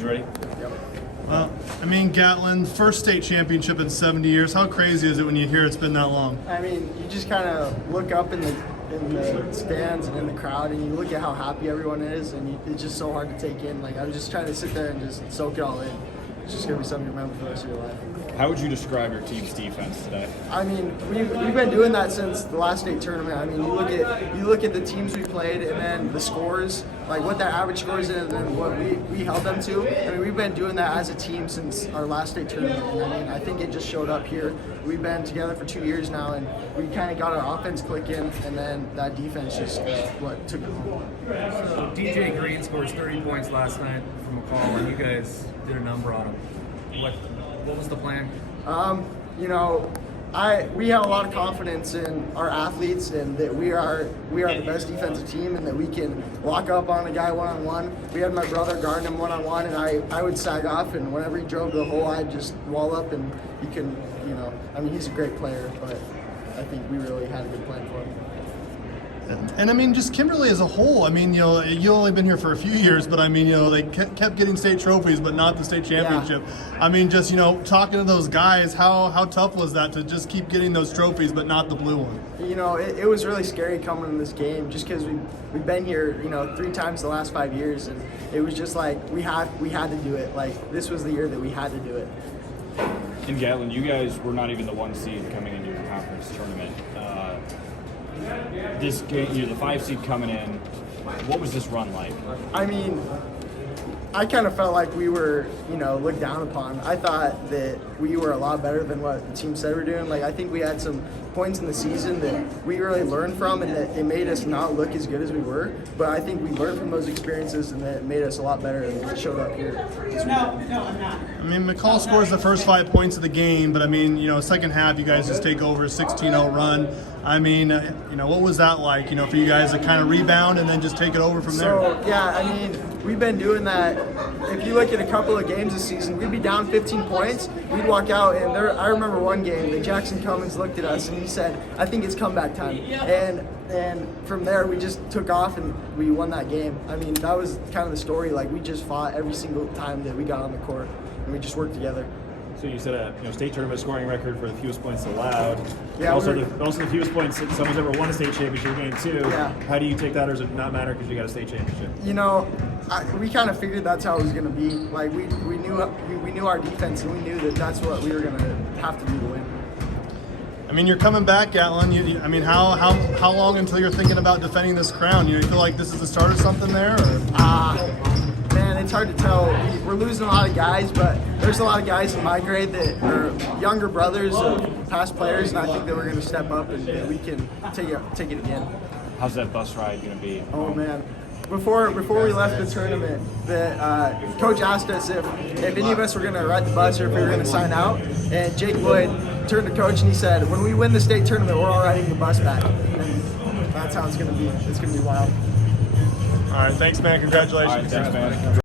team's ready? Yep. Well, I mean, Gatlin, first state championship in 70 years. How crazy is it when you hear it's been that long? I mean, you just kind of look up in the stands and in the crowd, and you look at how happy everyone is, and it's just so hard to take in. Like, I was just trying to sit there and just soak it all in. It's just going to be something to remember for the rest of your life. How would you describe your team's defense today? I mean, we've been doing that since the last state tournament. I mean, you look at the teams we played, and then the scores, like what their average scores is, and then what we held them to. I mean, we've been doing that as a team since our last state tournament. And I mean, I think it just showed up here. We've been together for 2 years now, and we kind of got our offense clicking, and then that defense just what took it home. So DJ Green scores 30 points last night from McCall, and you guys did a number on him. What was the plan? You know, we have a lot of confidence in our athletes, and that we are the best defensive team, and that we can lock up on a guy one-on-one. We had my brother guarding him one-on-one, and I would sag off, and whenever he drove to the hole, I'd just wall up, and he can, you know, I mean, he's a great player, but I think we really had a good plan for him. And I mean, just Kimberly as a whole. I mean, you know, you've only been here for a few years, but I mean, you know, they kept getting state trophies, but not the state championship. Yeah. I mean, just, you know, talking to those guys, how tough was that to just keep getting those trophies, but not the blue one? You know, it was really scary coming in this game, just because we've been here, you know, 3 times the last 5 years, and it was just like we had to do it. Like, this was the year that we had to do it. In Gatlin, you guys were not even the 1 seed coming into your conference tournament. This game, you're the 5 seed coming in. What was this run like? I mean, I kind of felt like we were, you know, looked down upon. I thought that we were a lot better than what the team said we're doing. Like, I think we had some points in the season that we really learned from, and that it made us not look as good as we were. But I think we learned from those experiences, and that it made us a lot better, and it showed up here. No, I'm not. I mean, McCall scores the first 5 points of the game, but I mean, you know, second half, you guys just take over a 16-0 run. I mean, you know, what was that like, you know, for you guys to kind of rebound and then just take it over from there? So, yeah, I mean, we've been doing that. If you look at a couple of games this season, we'd be down 15 points. We'd walk out, and I remember one game that Jackson Cummins looked at us, and he said, I think it's comeback time. And from there, we just took off, and we won that game. I mean, that was kind of the story. Like, we just fought every single time that we got on the court, and we just worked together. So you set a state tournament scoring record for the fewest points allowed. Yeah, also the fewest points that someone's ever won a state championship game too. Yeah. How do you take that, or does it not matter because you got a state championship? You know, we kind of figured that's how it was going to be. Like, we knew our defense, and we knew that that's what we were going to have to do to win. I mean, you're coming back, Gatlin. I mean, how long until you're thinking about defending this crown? You feel like this is the start of something there? Man, it's hard to tell. We're losing a lot of guys, but there's a lot of guys in my grade that are younger brothers of past players, and I think that we're going to step up and we can take it again. How's that bus ride going to be? Oh man. Before we left the tournament, the coach asked us if any of us were going to ride the bus or if we were going to sign out. And Jake Lloyd turned to coach and he said, when we win the state tournament, we're all riding the bus back. And that's how it's going to be. It's going to be wild. All right, thanks, man. Congratulations. All right, thanks, man.